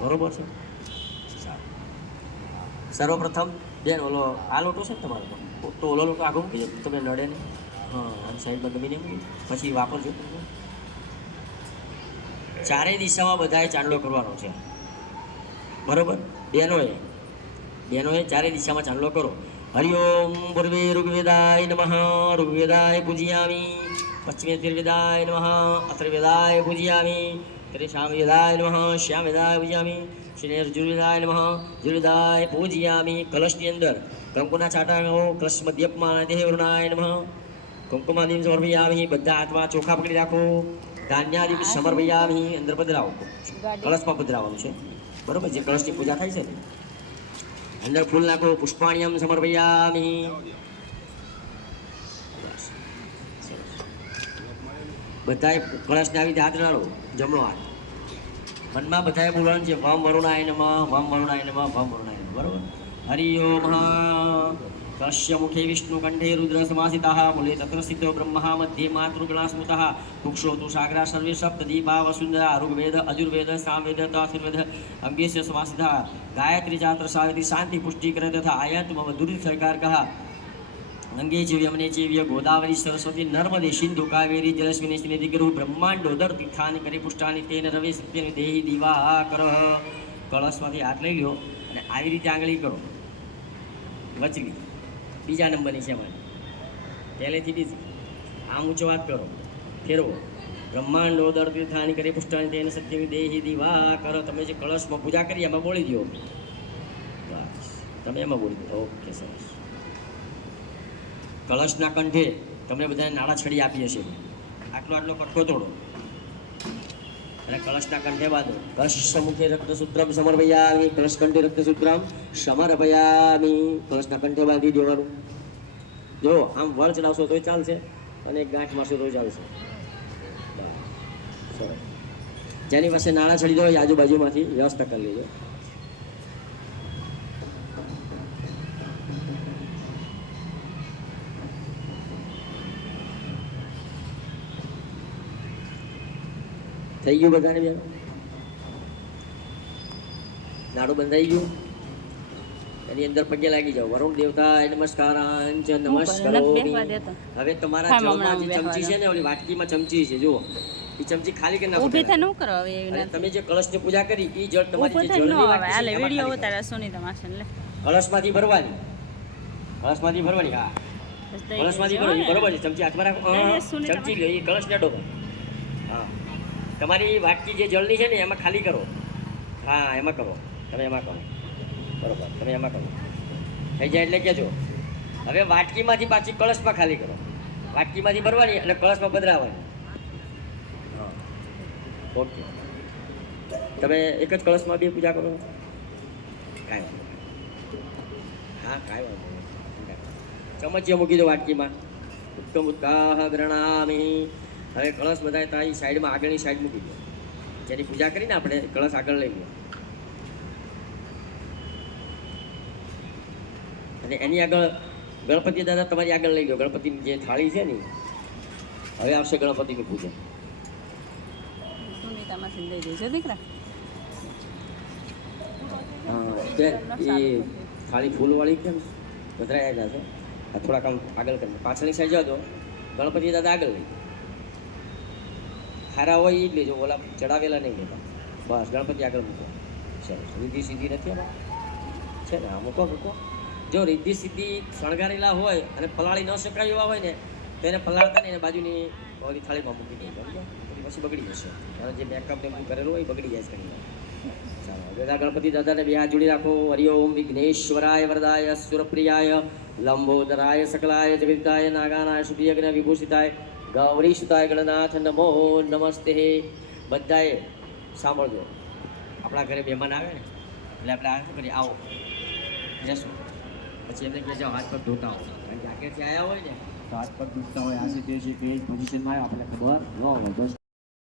બરોબર છે. સારું. સર્વપ્રથમ બેન ઓલો આ લોટો છે ને તમારો, તો ઓલો લોટો આગળ મૂકી દો, તમે નડે નહીં. હા, અને સાઈડમાં ગમીને મૂકી પછી વાપરજો. ચારેય દિશામાં બધાએ ચાંદલો કરવાનો છે, બરોબર. બેનોએ ચારેય દિશામાં ચાંદલો કરો. હરિઓમ પૂર્વે ઋગ્વેદાય નમઃ, ઋગ્વેદાય પૂજયામી. પશ્ચિમે તિર્વેદાય નમઃ, અથર્વેદાય પૂજયામી. ત્રિશામવેદાય નમઃ, શ્યામવેદાય પૂજયામી. શ્રીર્જુર્વેદાય નમઃ, જુર્વેદાય પૂજયામી. કલશની અંદર કંકુના છાંટા કલશ મધ્યમાં દેહ વરુણાય નમઃ. કુંકુમાદિમ સમર્પયામિ. બધા હાથમાં ચોખા પકડી રાખો. ધાન્યાદિ સમર્પયામિ. અંદર પધરાવો, કળશમાં પધરાવવાનું છે, બરોબર. જે કળશની પૂજા થાય છે ને અંદર ફૂલ નાખો. પુષ્પાણ્યમ સમર્પયામિ. બધાએ કળશને આવી રીતે હાથ ડાળો, જમણો હાથ. મનમાં બધાએ બોલવાનું છે વમ વરુણાય નમઃ, વમ વરુણાય નમઃ, વમ વરુણાય નમઃ, બરોબર. હરિ ઓમ. કલશ્ય મુખે વિષ્ણુ કંઠે રુદ્ર સમાસિતાઃ, મૂલે તત્ર સ્થિતો બ્રહ્મા, મધ્યે માતૃગણા સ્મૃતઃ. વૃક્ષો તુ સાગરા સર્વે સપ્ત દીપા વસુંધરા. ઋગ્વેદ અજુર્વેદ સામવેદ અથર્વેદ અંગેસ્ય સમાસિતઃ. ગાયત્રી ચાત્ર સાવિત્રી શાંતિ પુષ્ટિકર તથા આયત મમ દુરિતકારકઃ. ગંગે ચેવ્યમને ચેવ્ય ગોદાવરી સરસ્વતી નર્મદે સિંધુ કાવેરી જલસ્મિની સ્નિધિ ગુરુ બ્રહ્માંડોદર તીર્થાની કરી પુષ્ટાની તેન રવિ સત્યની દેહી દીવા કર. કળશમાંથી હાથ લઈ લો અને આવી રીતે આંગળી કરો, વચલી બીજા નંબરની છે મારી, પહેલેથી બીજી. આમ ઊંચો હાથ કરો, ફેરવો. બ્રહ્માંડોદર તીર્થાની કરી પુષ્ટાની તેન સત્યની દેહી દીવા કર. તમે જે કળશમાં પૂજા કરી એમાં બોલી દો, બસ તમે એમાં બોલી દો. ઓકે, સરસ. કળશના કંઠે તમને બધાને નાળા છડી આપી હશે. આટલો આટલો કટકો તોડો અને કળશના કંઠે બાંધો. કળશ મુખે રક્તસૂત્રમ સમર્પયામિ. કળશ કંઠે રક્તસૂત્રમ સમર્પયામિ. કળશના કંઠે બાંધી દેવાનું. જો આમ વળ ચડાવશો તોય ચાલશે અને ગાંઠ મારશો તોય ચાલશે. જેની પાસે નાળા છડી દો એ આજુબાજુમાંથી વ્યવસ્થા કરી લેજો. થઈ ગયું બધાને? બેન નાડું બંધાઈ ગયું. એની અંદર પગે લાગી જાઓ. વરુણ દેવતા નમસ્કાર નમસ્કારોમિ. હવે તમારા જળમાં જે ચમચી છે ને, ઓલી વાટકીમાં ચમચી છે, જુઓ એ ચમચી ખાલી કરી નાખો. તમે જે કળશની પૂજા કરી એ જળ તમારી જે જળની કળશમાંથી ભરવાની, કળશમાંથી ભરવાની. હા, કળશમાંથી ભરવાની, બરોબર છે. ચમચી હાથમાં રાખો, ચમચી લો, એ કળશ ને ડોબો. હા, તમારી વાટકી જે જળની છે ને એમાં ખાલી કરો. હા, એમાં કરો, તમે એમાં કરો, બરોબર, તમે એમાં કરો. થઈ જાય એટલે કહેજો. હવે વાટકીમાંથી પાછી કળશમાં ખાલી કરો. વાટકીમાંથી ભરવાની અને કળશમાં પધરાવવાની. હા, ઓકે. તમે એક જ કળશમાં બી પૂજા કરો? કાંઈ વાંધો. હા, કાંઈ વાંધો નહીં. ચમચીઓ મૂકી દો વાટકીમાં. ઉત્તમ ઉત્કાહ ગ્રણામી. હવે કળશ બધા ત્યાં સાઈડમાં આગળની સાઈડ મૂકી દો. જેની પૂજા કરીને આપણે કળશ આગળ લઈ લો અને એની આગળ ગણપતિ દાદા તમારી આગળ લઈ લો. ગણપતિની જે થાળી છે ને, હવે આવશે ગણપતિની પૂજા. હા, એ થાળી ફૂલવાળી કેમ પધરાયા છે? થોડાક આમ આગળ કરી પાછળની સાઈડ જાઓ તો ગણપતિ દાદા આગળ લઈ. ખારા હોય એ જ લેજો, ઓલા ચડાવેલા નહીં લેતા. બસ ગણપતિ આગળ મૂકો. સરસ. રીધી સીધી નથી આમાં છે ને? આ મૂકો મૂકો. જો રીધી સીધી શણગારેલા હોય અને પલાળી ન શકાય એવા હોય ને તો એને પલાળતા નહીં, બાજુની ઓલી થાળીમાં મૂકી દે, પછી બગડી જશે. અને જે મેકઅપ ને કરેલું હોય બગડી જાય છે. ચાલો, બધા ગણપતિ દાદાને બે હાથ જોડી રાખો. હરિઓમ વિઘ્નેશ્વરાય વરદાય સુરપ્રિયાય લંબોદરાય સકલાય જગતાય નાગાનાય શુભયજ્ઞ વિભૂષિતાય ગૌરી સુતાય ગણનાથ નમો નમસ્તે. બધાએ સાંભળજો. આપણા ઘરે મહેમાન આવે ને એટલે આપણે શું કરીએ? આવો, જશું. પછી એમને કહે જાઓ હાથ પગ ધોતા હો. કારણ કે આગળથી આવ્યા હોય ને તો હાથ પગ ધોતા હોય, આ છે તે છે, કઈ પોઝિશનમાં આવ્યો આપણને ખબર ન હોય. બસ